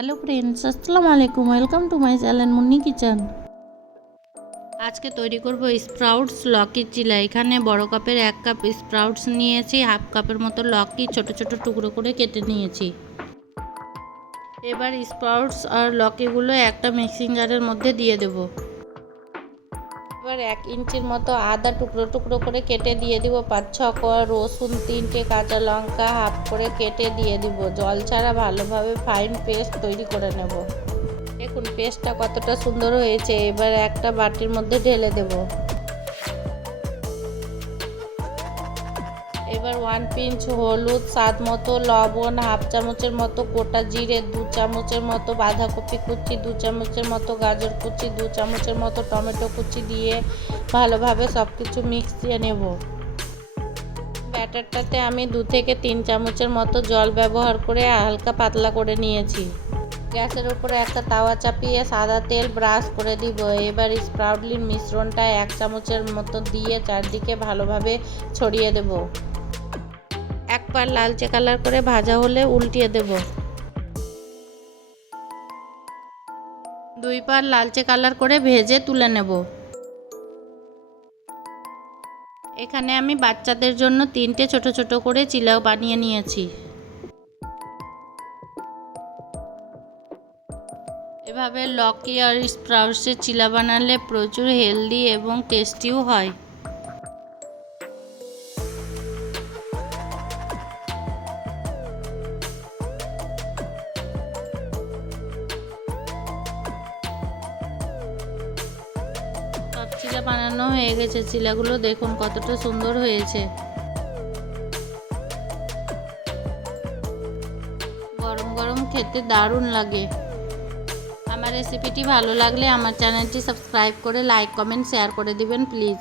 Hello friends, আসসালামু আলাইকুম। Welcome to my channel Munni kitchen. আজকে তৈরি করব স্প্রাউটস লকি চিলা। এখানে বড় কাপের 1 কাপ স্প্রাউটস নিয়েছি, হাফ কাপের মতো লকি ছোট ছোট টুকরো করে কেটে নিয়েছি। এবার স্প্রাউটস আর লকিগুলো একটা মিক্সিং জারের মধ্যে দিয়ে দেব। এবার 1 ইঞ্চির মতো আদা টুকরো টুকরো করে কেটে দিয়ে দিব, 5-6 কোয়া রসুন, 3টে কাঁচা লঙ্কা হাফ করে কেটে দিয়ে দিব। জল ছাড়া ভালোভাবে ফাইন পেস্ট তৈরি করে নেব। দেখুন পেস্টটা কতটা সুন্দর হয়েছে। এবার একটা বাটির মধ্যে ঢেলে দেব। এবার 1 পিঞ্চ হলুদ, স্বাদ মতো লবণ, হাফ চামচের মতো গোটা জিরে, 2 চামচের মতো বাঁধাকপি কুচি, 2 চামচের মতো গাজর কুচি, 2 চামচের মতো টমেটো কুচি দিয়ে ভালোভাবে সব কিছু মিশিয়ে নেব। ব্যাটারটাতে আমি 2 থেকে 3 চামচের মতো জল ব্যবহার করে হালকা পাতলা করে নিয়েছি। গ্যাসের উপরে একটা তাওয়া চাপিয়ে সাদা তেল ব্রাশ করে দিব। এবার স্প্রাউটলির মিশ্রণটা 1 চামচের মতো দিয়ে চারদিকে ভালোভাবে ছড়িয়ে দেব। এক পার লালচে কালার করে ভাজা হলে উল্টিয়ে দেব। 2 পার লালচে কালার করে ভেজে তুলে নেব। এখানে আমি বাচ্চাদের জন্য 3টে ছোট ছোট করে চিলাও বানিয়ে নিয়েছি। এভাবে লকি আর স্প্রাউটসের চিলা বানালে প্রচুর হেলদি এবং টেস্টিও হয়। সব চিলা বানানো হয়ে গেছে। চিলাগুলো দেখুন কতটা সুন্দর হয়েছে। গরম গরম খেতে দারুণ লাগে। আমার রেসিপিটি ভালো লাগলে আমার চ্যানেলটি সাবস্ক্রাইব করে লাইক কমেন্ট শেয়ার করে দিবেন প্লিজ।